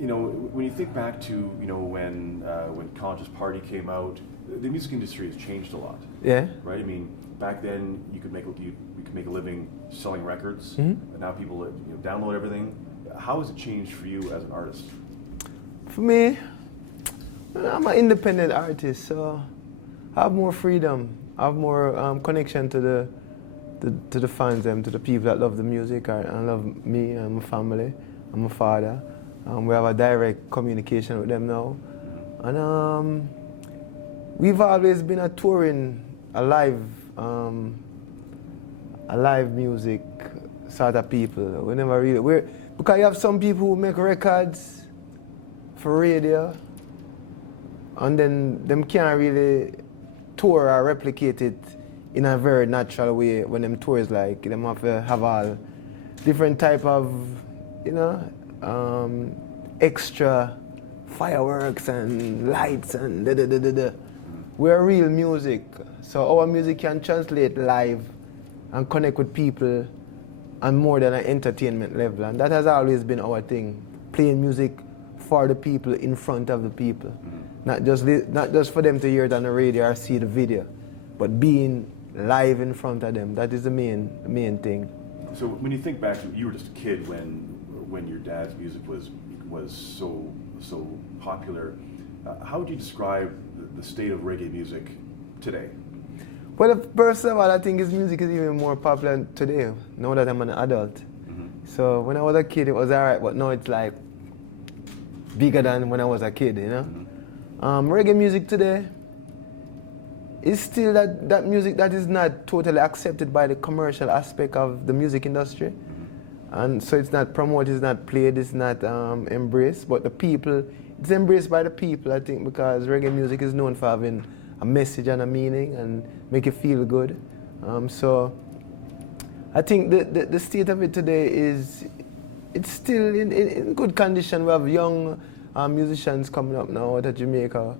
You know, when you think back to, you know, when Conscious Party came out, the music industry has changed a lot. Yeah. Right. I mean, back then you could make a living selling records, Mhm. and now people download everything. How has it changed for you as an artist? For me, I'm an independent artist, so I have more freedom. I have more connection to the fans, to the people that love the music and love me and my family and my father. We have a direct communication with them now, and we've always been a touring, a live music sort of people. We never really because you have some people who make records for radio, and then them can't really tour or replicate it in a very natural way when them tours like them have to have all different type of extra fireworks and lights and da da da da da. We're real music, so our music can translate live and connect with people on more than an entertainment level, and that has always been our thing, playing music for the people, in front of the people. Not just for them to hear it on the radio or see the video, but being live in front of them. That is the main thing. So when you think back, you were just a kid when your dad's music was so popular. How would you describe the state of reggae music today? Well, first of all, I think his music is even more popular today, now that I'm an adult. Mm-hmm. So when I was a kid, it was alright, but now it's like bigger than when I was a kid, you know? Mm-hmm. Reggae music today is still that music that is not totally accepted by the commercial aspect of the music industry. Mm-hmm. And so it's not promoted, it's not played, it's not embraced, but the people, it's embraced by the people, I think, because reggae music is known for having a message and a meaning and make you feel good. So I think the state of it today is, it's still in good condition. We have young musicians coming up now out of Jamaica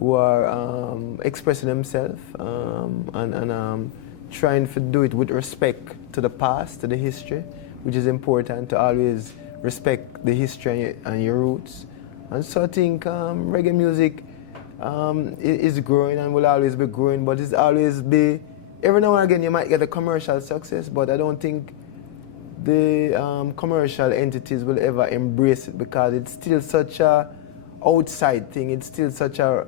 who are expressing themselves and trying to do it with respect to the past, to the history, which is important, to always respect the history and your roots. And so I think reggae music is growing and will always be growing, but it's always be, every now and again you might get a commercial success, but I don't think the commercial entities will ever embrace it, because it's still such a outside thing, it's still such a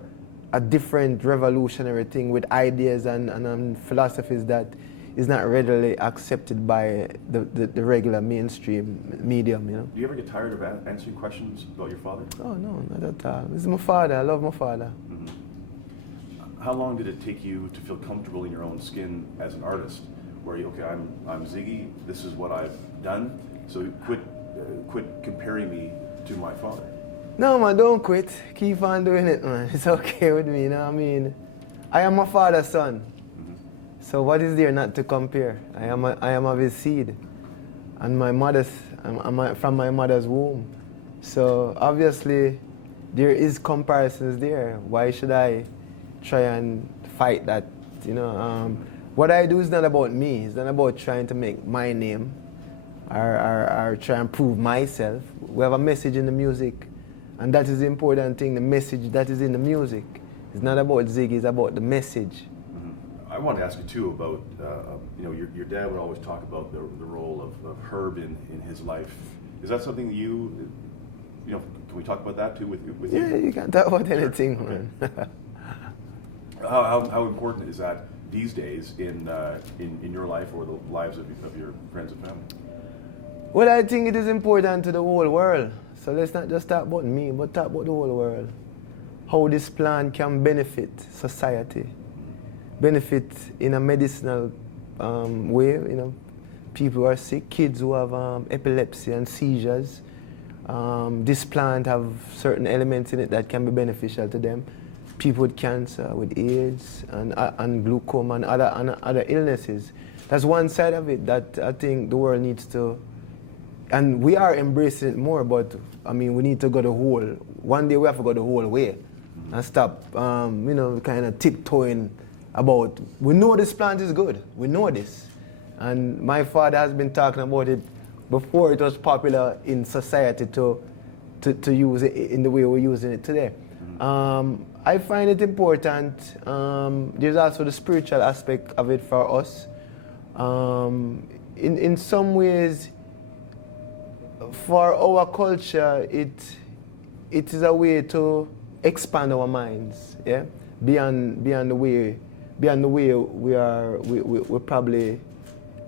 different revolutionary thing with ideas and philosophies that is not readily accepted by the regular mainstream medium, you know. Do you ever get tired of answering questions about your father? Oh no, not at all. This is my father, I love my father. Mm-hmm. How long did it take you to feel comfortable in your own skin as an artist? Where you, okay, I'm Ziggy, this is what I've done, so quit comparing me to my father. No man, don't quit. Keep on doing it, man. It's okay with me, you know what I mean? I am my father's son. So what is there not to compare? I am of his seed, and from my mother's womb. So obviously, there is comparisons there. Why should I try and fight that? You know, what I do is not about me. It's not about trying to make my name, or try and prove myself. We have a message in the music, and that is the important thing. The message that is in the music. It's not about Ziggy. It's about the message. I want to ask you too about, your dad would always talk about the role of Herb in his life. Is that something that can we talk about that too with you? Yeah, you can talk about anything, okay. Man. How important is that these days in your life or the lives of your friends and family? Well, I think it is important to the whole world. So let's not just talk about me, but talk about the whole world. How this plant can benefit society. Benefit in a medicinal way, people who are sick, kids who have epilepsy and seizures. This plant have certain elements in it that can be beneficial to them. People with cancer, with AIDS, and glaucoma and other illnesses. That's one side of it that I think the world needs to, and we are embracing it more, but I mean, we need to go the whole, one day we have to go the whole way and stop, kind of tiptoeing about, we know this plant is good, we know this. And my father has been talking about it before it was popular in society to to use it in the way we're using it today. I find it important. There's also the spiritual aspect of it for us. In some ways, for our culture, it is a way to expand our minds, yeah, beyond the way we probably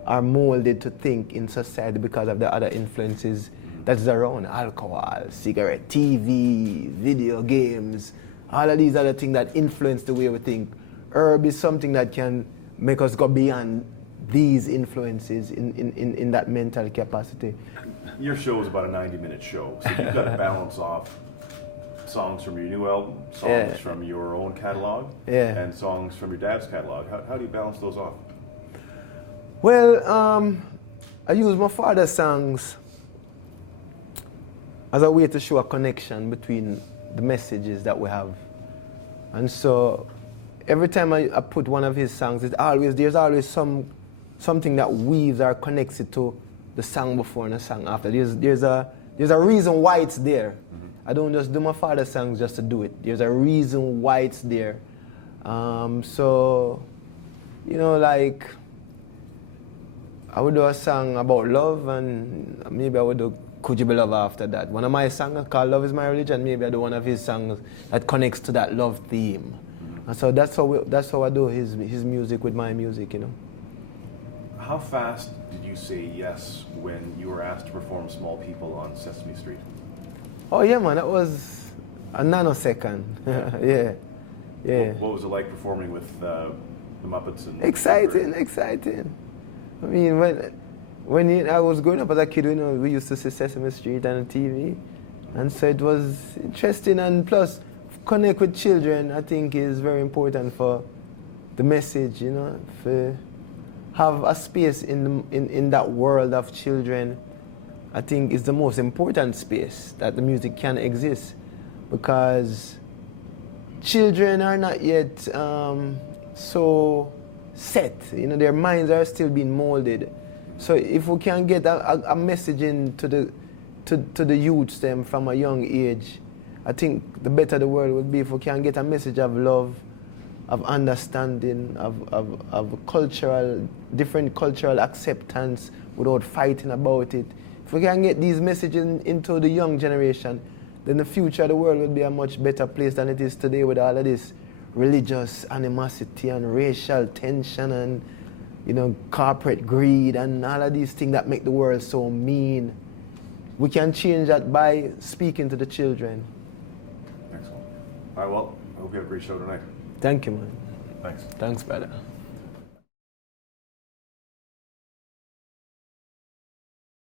are molded to think in society because of the other influences that is around: alcohol, cigarette, TV, video games, all of these other things that influence the way we think. Herb is something that can make us go beyond these influences in that mental capacity. Your show is about a 90-minute show, so you've got to balance off songs from your new album, songs from your own catalog, and songs from your dad's catalog. How do you balance those off? Well, I use my father's songs as a way to show a connection between the messages that we have. And so every time I put one of his songs, there's always something that weaves or connects it to the song before and the song after. There's a reason why it's there. I don't just do my father's songs just to do it. There's a reason why it's there. So, you know, like, I would do a song about love, and maybe I would do Could You Be Love after that. One of my songs called Love Is My Religion, maybe I do one of his songs that connects to that love theme. And so that's how I do his music with my music, you know. How fast did you say yes when you were asked to perform Small People on Sesame Street? Oh yeah, man, that was a nanosecond. yeah. What was it like performing with the Muppets? And Exciting. I mean, when I was growing up as a kid, you know, we used to see Sesame Street on TV, and so it was interesting. And plus, connect with children, I think, is very important for the message. You know, for have a space in that world of children, I think is the most important space that the music can exist, because children are not yet so set. You know, their minds are still being molded. So if we can get a message into the youths them from a young age, I think the better the world would be. If we can get a message of love, of understanding, of different cultural acceptance without fighting about it. If we can get these messages into the young generation, then the future of the world will be a much better place than it is today, with all of this religious animosity and racial tension and, you know, corporate greed and all of these things that make the world so mean. We can change that by speaking to the children. Excellent. All right, well, I hope you have a great show tonight. Thank you, man. Thanks. Thanks, brother.